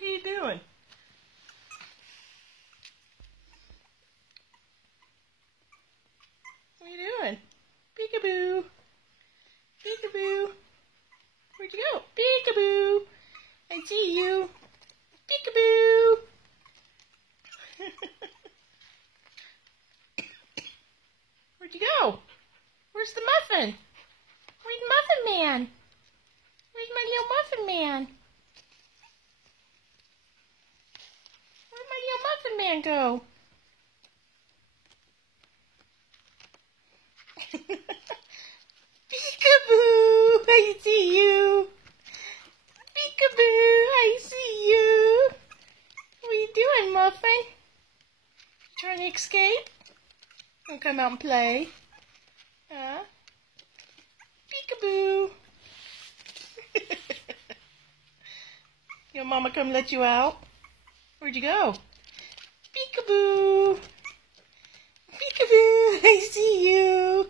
What are you doing? What are you doing? Peekaboo. Peekaboo. Where'd you go? Peekaboo. I see you. Peekaboo. Where'd you go? Where's the muffin? Where's Muffin Man? Where's my little Muffin Man? Where'd my little Muffin Man go? Peekaboo! I see you! Peekaboo! I see you! What are you doing, Muffin? Trying to escape? Wanna come out and play? Huh? Peekaboo! Your mama come let you out? Where'd you go? Peekaboo! Peekaboo! I see you!